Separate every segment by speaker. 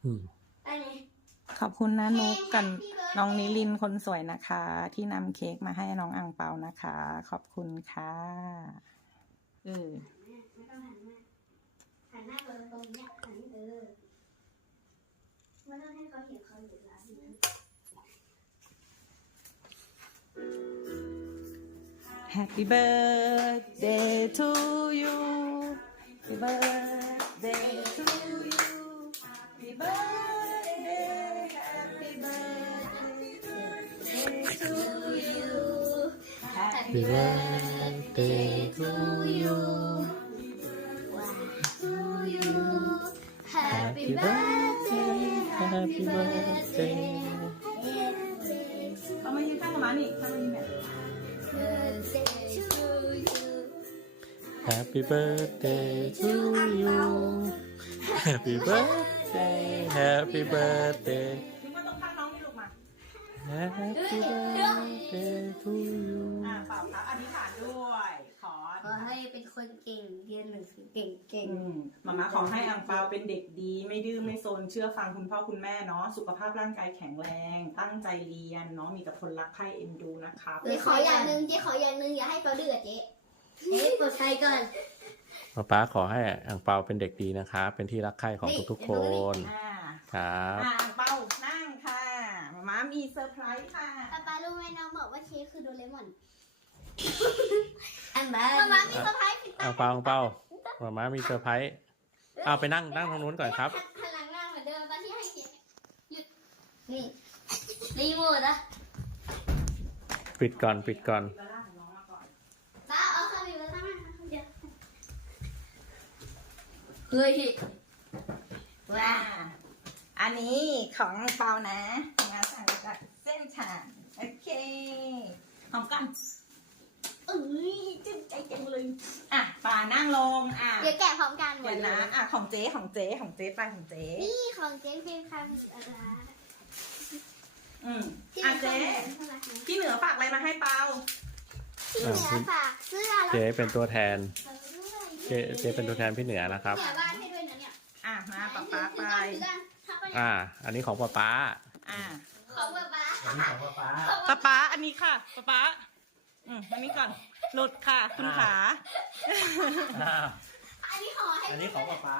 Speaker 1: ขอบคุณนะนุกกับน้องนิลินคนสวยนะคะ ที่นำเค้กมาให้น้องอังเปานะคะ ขอบคุณค่ะ
Speaker 2: ไม่ต้องหันหน้าตรงเนี้ยหันไม่ต้องให้เขาเห็นเขาอยู่ร้านนี้
Speaker 1: Happy birthday to you Happy birthday to you Happy birthday Happy birthday to you
Speaker 3: Happy birthday to you
Speaker 2: Happy birthday
Speaker 3: Happy birthday
Speaker 1: เอามายืนข้างกับมานี่ข้างมายืนเนี่ย
Speaker 3: Happy birthday to you Happy birthday Happy birthday
Speaker 1: ยืนมาตรงข้างน้องนี่ลูกมา
Speaker 3: Happy birthday to you
Speaker 1: เปล่าครับอธิษฐานด้วยขอ
Speaker 2: ให้เป็นคนเก่งเรียนหนังสือเก่ง
Speaker 1: มาม่าขอให้อังเปาเป็นเด็กดีไม่ดื้อไม่ซนเชื่อฟังคุณพ่อคุณแม่เนาะสุขภาพร่างกายแข็งแรงตั้งใจเรียนเนาะมีแต่คนรักใคร่เอ็นดูนะครับ
Speaker 2: เจ๊ขออย่างหนึ่งอย่าให้เขาดื้อเจ๊ปลดภัยก่อน
Speaker 3: ป๊าขอให้อังเปาเป็นเด็กดีนะคะเป็นที่รักใคร่ของทุกๆคนครับ
Speaker 1: อังเปานั่งค่ะมาม่ามีเซอร์ไพรส์ค่ะ
Speaker 2: ป้ารู้ไหมน้องบอกว่าเค้กคือโดเรมอนมามีเซอร์ไพรส์
Speaker 3: อังเปามามีเซอร์ไพรส์เอาไปนั่งตรงนู้นก่อนครับ
Speaker 2: หันหลังหน้าเหมือนเดิมตอนที่ให้เค้กหยุดนี่รีโมทอะ
Speaker 3: ปิดก่อน
Speaker 2: ป้าเอาคาบิบาร่ามาเดี๋ยวเฮ้ยว้า
Speaker 1: อันนี้ของอังเปานะงานสั่งจากเส้นฉานโอเคหอมกันจื้นใจจังเลยป่านั่งลง
Speaker 2: เดี๋ยวแกะพร้อมกันหม
Speaker 1: เดี๋
Speaker 2: ด
Speaker 1: ยว
Speaker 2: เล
Speaker 1: นะ
Speaker 2: ย
Speaker 1: ของเจ๊ไปของเจ๊
Speaker 2: นี่ของเจ๊เป็นคาบิบาร่า
Speaker 1: เจ๊พี่เหนือฝากอะไรมาให้เปา
Speaker 2: พี่เหนือฝากเสื้อแล้ว
Speaker 3: เจ๊เป็นตัวแทนเจ๊เป็นตัวแทนพี่เหนือนะครับ
Speaker 2: เหนือบ้านให้ด้วยนะเนี่ย
Speaker 1: มาป๊าไป
Speaker 3: อันนี้ของป๊า
Speaker 2: ของป๊า
Speaker 3: อันนี้ของป๊า
Speaker 1: ป๊าอันนี้ค่ะป๊าอันนี้ก่อนหลุดค่ะคุณขา
Speaker 2: อันนี้ขอให้
Speaker 3: อันนี้ของป๊า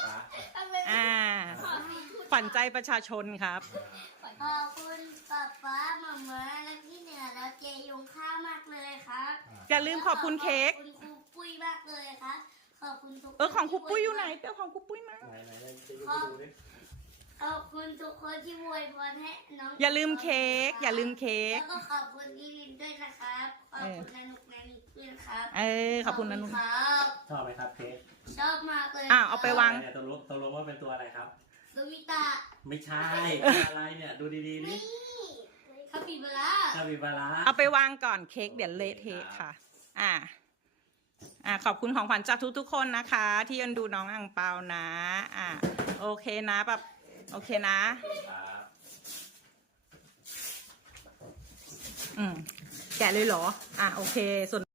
Speaker 1: ขวัญใจประชาชนครับ
Speaker 2: ขอบคุณป๊าหม่าม้าและพี่เหนือแล้วเจยงข้าวมากเลยครับ
Speaker 1: อย่าลืมขอบคุณเค้ก
Speaker 2: ขอบคุณครูปุ้ยมากเลยครับขอบคุณทุก
Speaker 1: ของครูปุ้ยอยู่ไหนเปรี้ยวของครูปุ้ยมา
Speaker 2: ขอบคุณทุกคนที่อวยพรให้น้อง
Speaker 1: อย่าลืมเค้กแล้ว
Speaker 2: ก็ขอบคุณนิลินด้วยนะครับขอบคุณนานุกนานิกด้วยนะครับ
Speaker 1: ขอบคุณนะนุ๊ก
Speaker 2: ครับ
Speaker 3: ชอบไหมครับเค้ก
Speaker 2: ชอบมากเลย
Speaker 1: เอาไปวาง
Speaker 3: เนี่ยตกลงว่าเป็นตัวอะไรครับ
Speaker 2: ซูมิตะ
Speaker 3: ไม่ใช่เป็นอะไรเนี่ยดูดีๆนี่
Speaker 2: คาปิบาร่า
Speaker 3: คาบิบาร่า
Speaker 1: เอาไปวางก่อนเค้กเดี๋ยวเละเทะค่ะขอบคุณของขวัญจากทุกๆคนนะคะ ที่ยันดูน้องอังเปานะโอเคนะแบบโอเคนะ แกะเลยเหรอโอเคส่วน